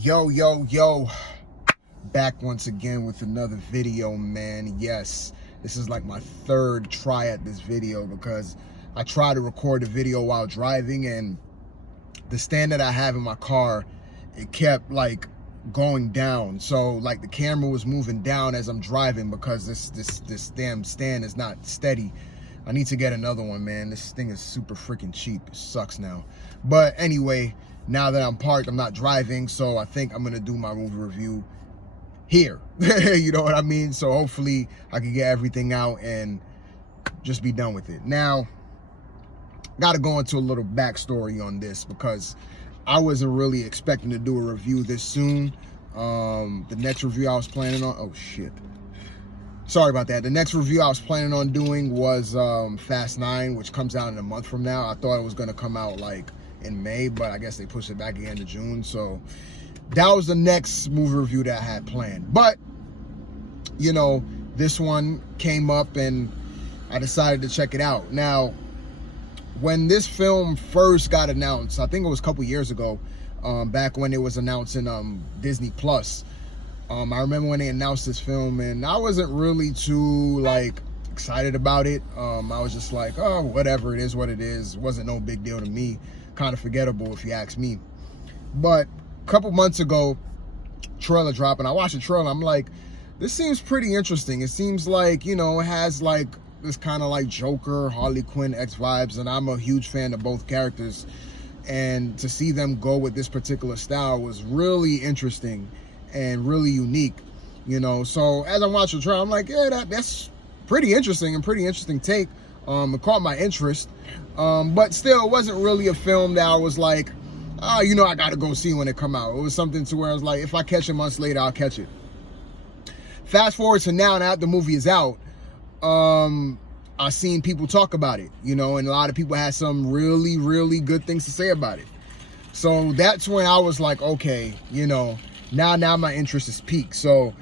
Yo, back once again with another video, man. Yes, this is like my third try at this video because I tried to record the video while driving, and the stand that I have in my car, it kept like going down. So like the camera was moving down as I'm driving because this damn stand is not steady. I need to get another one, man. This thing is super freaking cheap. It sucks now. But anyway, now that I'm parked, I'm not driving, so I think I'm gonna do my movie review here. You know what I mean? So hopefully I can get everything out and just be done with it. Now, gotta go into a little backstory on this because I wasn't really expecting to do a review this soon. The next review I was planning on, oh shit. Sorry about that. The next review I was planning on doing was Fast 9, which comes out in a month from now. I thought it was gonna come out like in May, but I guess they pushed it back again to June. So that was the next movie review that I had planned. But, you know, this one came up and I decided to check it out. Now, when this film first got announced, I think it was a couple years ago, back when it was announcing Disney Plus, I remember when they announced this film and I wasn't really too like excited about it. I was just like, oh, whatever, it is what it is. It wasn't no big deal to me. Kind of forgettable if you ask me. But a couple months ago, trailer dropped and I watched the trailer. I'm like, this seems pretty interesting. It seems like, you know, it has like this kind of like Joker, Harley Quinn X vibes, and I'm a huge fan of both characters. And to see them go with this particular style was really interesting and really unique, you know. So as I'm watching the trailer, I'm like, yeah, that's pretty interesting and pretty interesting take. It caught my interest, but still, it wasn't really a film that I was like, oh, you know, I gotta go see when it come out. It was something to where I was like, if I catch it months later, I'll catch it. Fast forward to now that the movie is out, I've seen people talk about it, you know, and a lot of people had some really, really good things to say about it. So that's when I was like, okay, you know, now my interest is peaked. So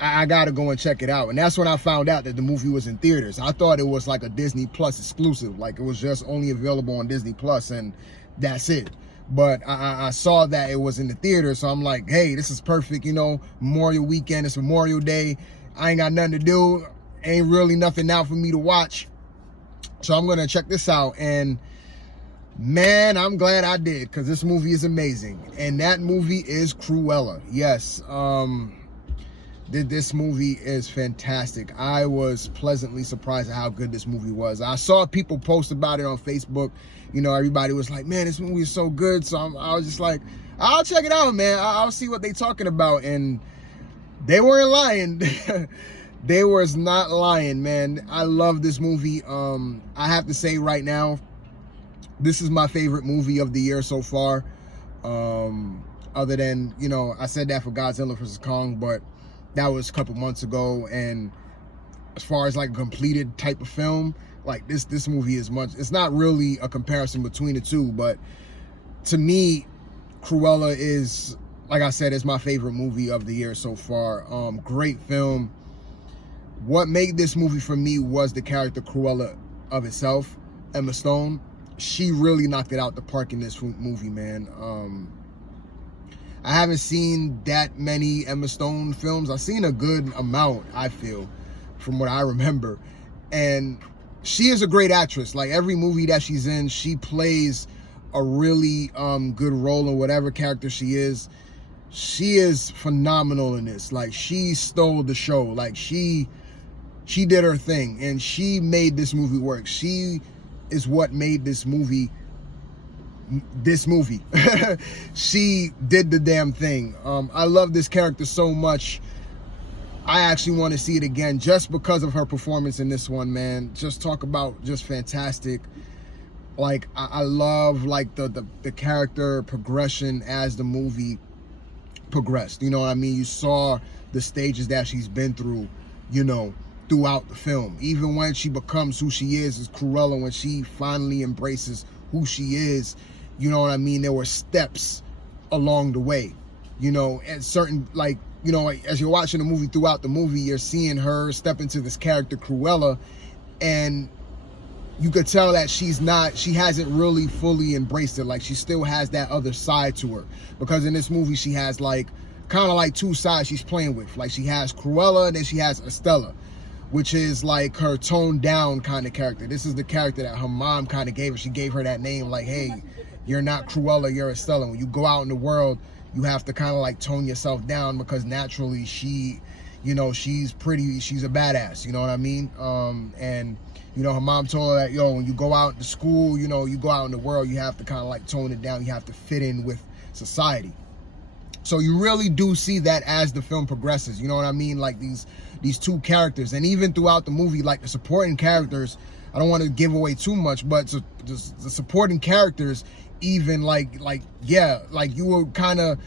I gotta go and check it out. And that's when I found out that the movie was in theaters. I thought it was like a Disney Plus exclusive, like it was just only available on Disney Plus and that's it. But I saw that it was in the theater, so I'm like, hey, this is perfect, you know, Memorial weekend, it's Memorial Day, I ain't got nothing to do, ain't really nothing now for me to watch. So I'm gonna check this out, and man, I'm glad I did, because this movie is amazing. And that movie is Cruella. Yes, this movie is fantastic. I was pleasantly surprised at how good this movie was. I saw people post about it on Facebook. You know, everybody was like, man, this movie is so good. So I was just like, I'll check it out, man. I'll see what they're talking about. And they weren't lying. They was not lying, man. I love this movie. I have to say right now, this is my favorite movie of the year so far. Other than, you know, I said that for Godzilla vs. Kong, but that was a couple months ago. And as far as like a completed type of film, like this movie is much, it's not really a comparison between the two, but to me, Cruella is, like I said, is my favorite movie of the year so far. Great film. What made this movie for me was the character Cruella of itself, Emma Stone. She really knocked it out the park in this movie, man. I haven't seen that many Emma Stone films. I've seen a good amount, I feel, from what I remember. And she is a great actress. Like every movie that she's in, she plays a really good role in whatever character she is. She is phenomenal in this. Like she stole the show. Like she did her thing and she made this movie work. She is what made this movie. She did the damn thing. I love this character so much. I actually want to see it again just because of her performance in this one, man. Just talk about just fantastic. Like I love like the character progression as the movie progressed. You know what I mean? You saw the stages that she's been through, you know, throughout the film. Even when she becomes who she is Cruella, when she finally embraces who she is, you know what I mean? There were steps along the way, you know, and certain, like, you know, as you're watching the movie, throughout the movie, you're seeing her step into this character, Cruella, and you could tell that she hasn't really fully embraced it. Like, she still has that other side to her, because in this movie she has like kind of like two sides she's playing with. Like, she has Cruella and then she has Estella, which is like her toned down kind of character. This is the character that her mom kind of gave her. She gave her that name, like, hey, you're not Cruella, you're Estella. When you go out in the world, you have to kind of like tone yourself down, because naturally she, you know, she's a badass, you know what I mean? And you know, her mom told her that, yo, when you go out to school, you know, you go out in the world, you have to kind of like tone it down. You have to fit in with society. So you really do see that as the film progresses, you know what I mean? Like these two characters, and even throughout the movie, like the supporting characters, I don't want to give away too much, but the supporting characters, even yeah, like you kind of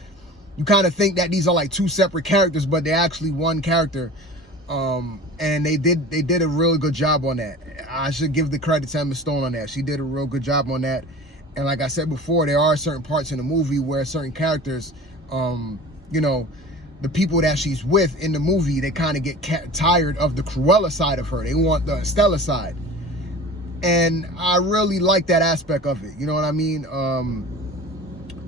think that these are like two separate characters, but they're actually one character. And they did a really good job on that. I should give the credit to Emma Stone on that. She did a real good job on that. And like I said before, there are certain parts in the movie where certain characters, you know, the people that she's with in the movie, they kind of get tired of the Cruella side of her. They want the Estella side. And I really like that aspect of it. You know what I mean?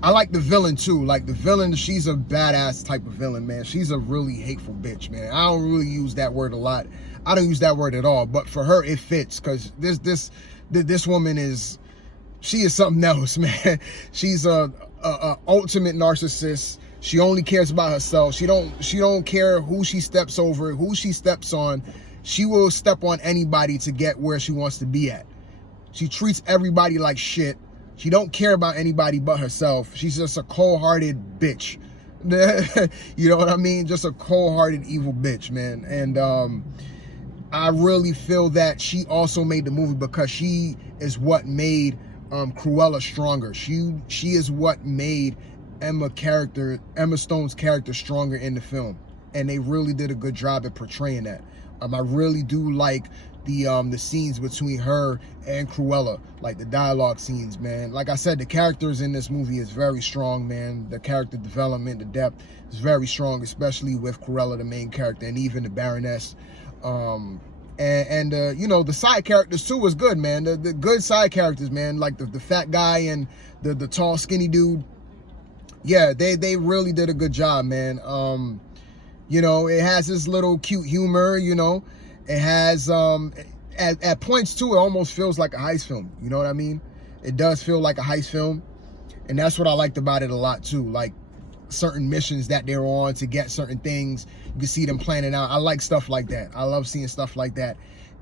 I like the villain too. Like the villain, she's a badass type of villain, man. She's a really hateful bitch, man. I don't really use that word a lot. I don't use that word at all. But for her, it fits, because this woman is, she is something else, man. She's a ultimate narcissist. She only cares about herself. She don't care who she steps over, who she steps on. She will step on anybody to get where she wants to be at. She treats everybody like shit. She don't care about anybody but herself. She's just a cold-hearted bitch. You know what I mean? Just a cold-hearted evil bitch, man. And I really feel that she also made the movie because she is what made Cruella stronger. She is what made Emma Stone's character stronger in the film. And they really did a good job at portraying that. I really do like the scenes between her and Cruella, like the dialogue scenes, man. Like I said, the characters in this movie is very strong, man. The character development, the depth is very strong, especially with Cruella, the main character, and even the Baroness. You know, the side characters too was good, man. The good side characters, man, like the fat guy and the tall, skinny dude. Yeah, they really did a good job, man. You know, it has this little cute humor, you know. It has, at points too, it almost feels like a heist film. You know what I mean? It does feel like a heist film. And that's what I liked about it a lot too. Like certain missions that they're on to get certain things. You can see them planning out. I like stuff like that. I love seeing stuff like that.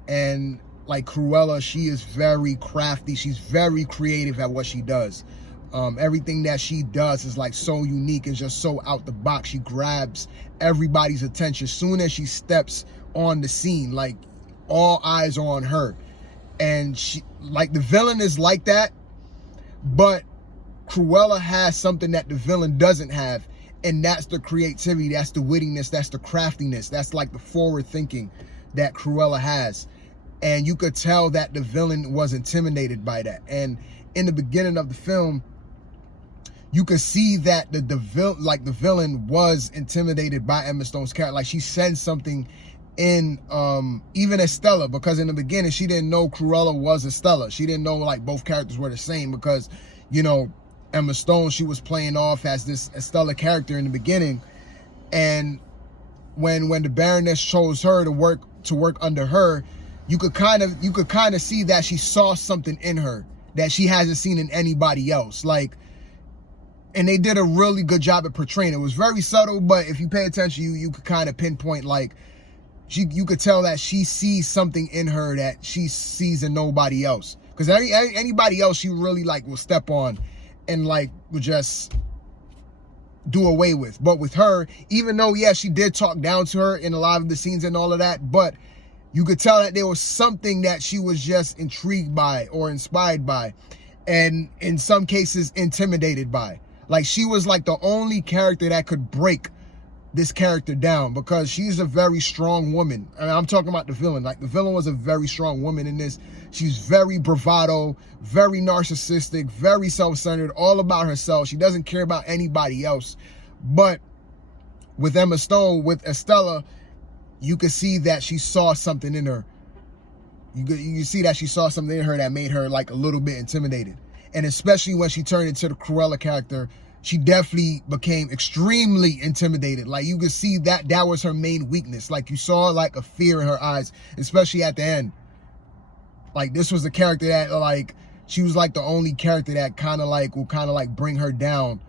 And like Cruella, she is very crafty. She's very creative at what she does. Everything that she does is like so unique and just so out the box. She grabs everybody's attention. As soon as she steps on the scene, like all eyes are on her. And she, like, the villain is like that, but Cruella has something that the villain doesn't have, and that's the creativity, that's the wittiness, that's the craftiness, that's like the forward thinking that Cruella has. And you could tell that the villain was intimidated by that. And in the beginning of the film, you could see that the villain was intimidated by Emma Stone's character. Like, she said something in even Estella, because in the beginning she didn't know Cruella was Estella. She didn't know like both characters were the same, because, you know, Emma Stone, she was playing off as this Estella character in the beginning. And when the Baroness chose her to work under her, you could kind of see that she saw something in her that she hasn't seen in anybody else. Like, and they did a really good job at portraying it. It was very subtle, but if you pay attention, you could kind of pinpoint, like, you could tell that she sees something in her that she sees in nobody else. Because anybody else, she really like will step on and like would just do away with. But with her, even though, yeah, she did talk down to her in a lot of the scenes and all of that, but you could tell that there was something that she was just intrigued by or inspired by, and in some cases intimidated by. Like, she was like the only character that could break this character down, because she's a very strong woman. And I'm talking about the villain. Like, the villain was a very strong woman in this. She's very bravado, very narcissistic, very self-centered, all about herself. She doesn't care about anybody else. But with Emma Stone, with Estella, you could see that she saw something in her You see that she saw something in her that made her like a little bit intimidated. And especially when she turned into the Cruella character, she definitely became extremely intimidated. Like you could see that was her main weakness. Like you saw like a fear in her eyes, especially at the end. Like this was the character that like, she was like the only character that will bring her down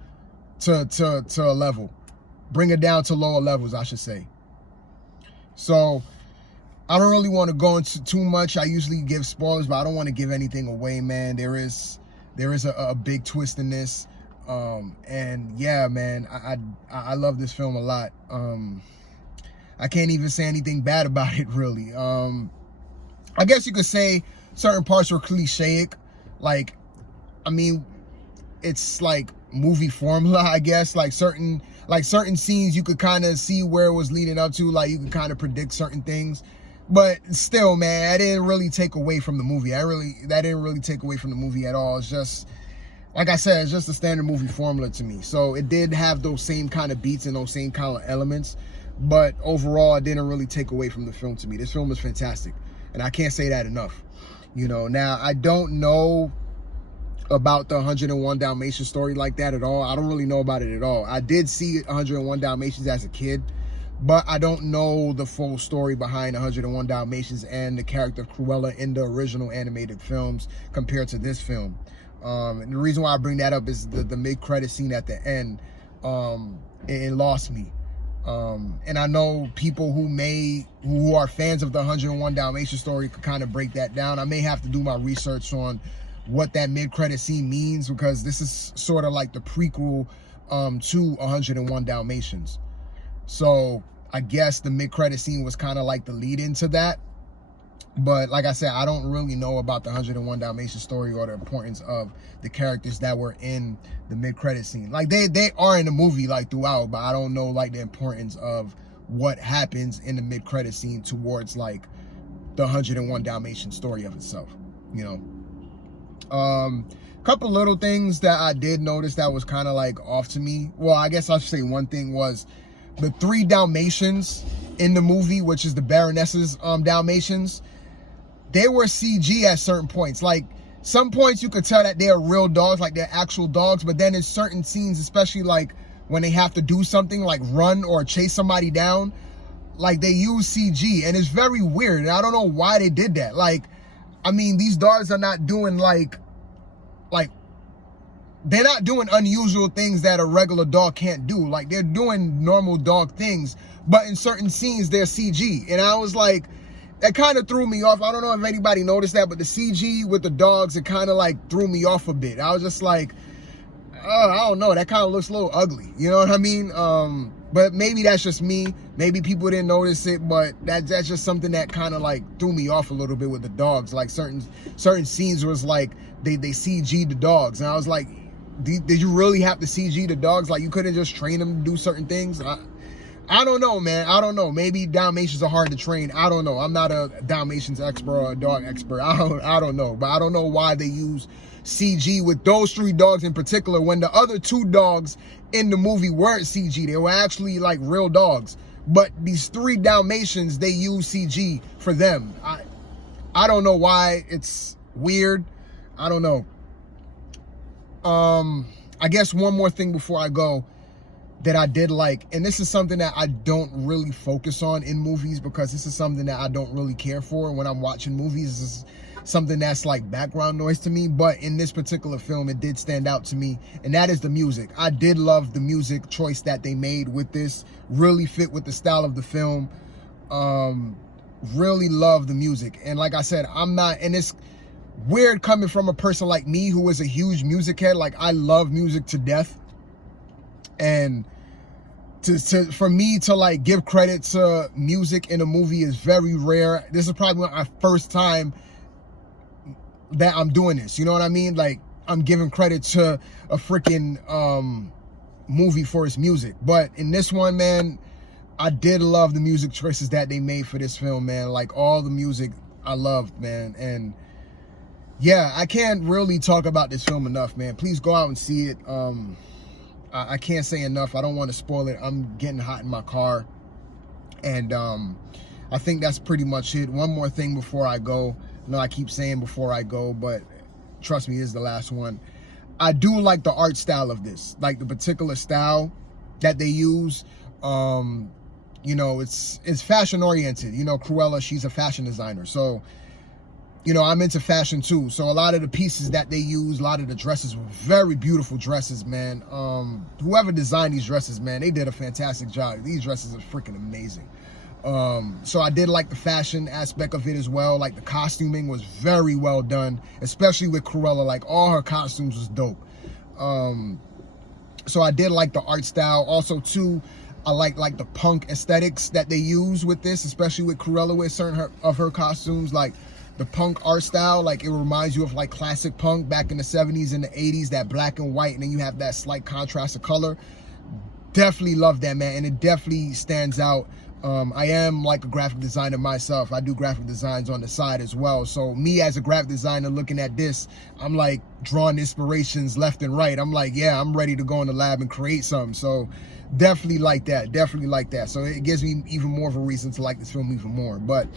to a level. Bring her down to lower levels, I should say. So I don't really want to go into too much. I usually give spoilers, but I don't want to give anything away, man. There is a big twist in this. And yeah, man, I love this film a lot. I can't even say anything bad about it, really. I guess you could say certain parts were clichéic. Like, I mean, it's like movie formula, I guess. Like certain scenes you could kind of see where it was leading up to. Like you could kind of predict certain things. But still, man, that didn't really take away from the movie. That didn't really take away from the movie at all. It's just, like I said, it's just a standard movie formula to me. So it did have those same kind of beats and those same kind of elements. But overall, it didn't really take away from the film to me. This film is fantastic. And I can't say that enough. You know, now, I don't know about the 101 Dalmatians story like that at all. I don't really know about it at all. I did see 101 Dalmatians as a kid, but I don't know the full story behind 101 Dalmatians and the character of Cruella in the original animated films compared to this film. And the reason why I bring that up is the mid-credit scene at the end. It lost me. And I know people who are fans of the 101 Dalmatians story could kind of break that down. I may have to do my research on what that mid-credit scene means, because this is sort of like the prequel to 101 Dalmatians. So I guess the mid-credit scene was kind of like the lead into that. But like I said, I don't really know about the 101 Dalmatians story or the importance of the characters that were in the mid-credit scene. Like they are in the movie like throughout, but I don't know like the importance of what happens in the mid-credit scene towards like the 101 Dalmatians story of itself, you know. Couple little things that I did notice that was kind of like off to me. Well, I guess I should say one thing was the 3 Dalmatians in the movie, which is the Baroness's Dalmatians. They were CG at certain points. Like some points you could tell that they're real dogs, like they're actual dogs. But then in certain scenes, especially like when they have to do something like run or chase somebody down, like they use CG, and it's very weird. And I don't know why they did that. Like, I mean, these dogs are not doing like they're not doing unusual things that a regular dog can't do. Like they're doing normal dog things, but in certain scenes they're CG. And I was like, that kind of threw me off. I don't know if anybody noticed that, but the CG with the dogs, it kind of like threw me off a bit. I was just like, I don't know, that kind of looks a little ugly. You know what I mean? But maybe that's just me. Maybe people didn't notice it, but that's just something that kind of like threw me off a little bit with the dogs. Like certain scenes was like they CG'd the dogs, and I was like, did you really have to CG the dogs? Like you couldn't just train them to do certain things? I don't know, man. I don't know. Maybe Dalmatians are hard to train. I don't know. I'm not a Dalmatians expert or a dog expert. I don't know. But I don't know why they use CG with those 3 dogs in particular when the other 2 dogs in the movie weren't CG. They were actually like real dogs. But these 3 Dalmatians, they use CG for them. I don't know why. It's weird. I don't know. I guess one more thing before I go that I did like, and this is something that I don't really focus on in movies because this is something that I don't really care for when I'm watching movies. This is something that's like background noise to me, but in this particular film, it did stand out to me, and that is the music. I did love the music choice that they made with this. Really fit with the style of the film. Really love the music. And like I said, I'm not, and it's weird coming from a person like me who is a huge music head. Like I love music to death, and for me to like give credit to music in a movie is very rare. This is probably my first time that I'm doing this, you know what I mean? Like I'm giving credit to a freaking movie for its music. But in this one, man, I did love the music choices that they made for this film, man. Like all the music I loved, man. And yeah, I can't really talk about this film enough, man. Please go out and see it. I can't say enough. I don't want to spoil it. I'm getting hot in my car. And I think that's pretty much it. One more thing before I go. know I keep saying before I go, but trust me, this is the last one. I do like the art style of this, like the particular style that they use. You know, it's fashion oriented. You know, Cruella, she's a fashion designer, so you know, I'm into fashion too. So a lot of the pieces that they use, a lot of the dresses were very beautiful dresses, man. Whoever designed these dresses, man, they did a fantastic job. These dresses are freaking amazing. So I did like the fashion aspect of it as well. Like the costuming was very well done, especially with Cruella. Like all her costumes was dope. So I did like the art style. Also too, I like the punk aesthetics that they use with this, especially with Cruella with certain of her costumes. Like the punk art style, like it reminds you of like classic punk back in the 70s and the 80s, that black and white, and then you have that slight contrast of color. Definitely love that, man, and it definitely stands out. I am like a graphic designer myself. I do graphic designs on the side as well. So me as a graphic designer looking at this, I'm like drawing inspirations left and right. I'm like, yeah, I'm ready to go in the lab and create something. So definitely like that. Definitely like that. So it gives me even more of a reason to like this film even more. But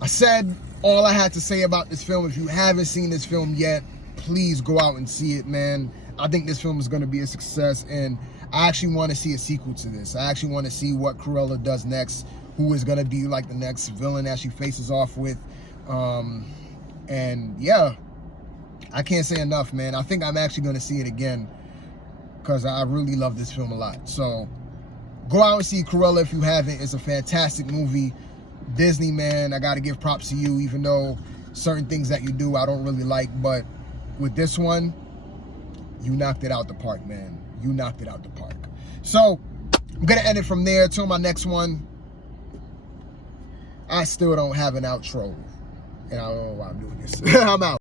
I said all I had to say about this film. If you haven't seen this film yet, please go out and see it, man. I think this film is going to be a success, and I actually want to see a sequel to this. I actually want to see what Cruella does next, who is going to be like the next villain that she faces off with. And yeah, I can't say enough, man. I think I'm actually going to see it again because I really love this film a lot. So go out and see Cruella if you haven't. It's a fantastic movie. Disney, man, I got to give props to you, even though certain things that you do I don't really like. But with this one, you knocked it out the park, man. You knocked it out the park. So I'm going to end it from there till my next one. I still don't have an outro, and I don't know why I'm doing this. I'm out.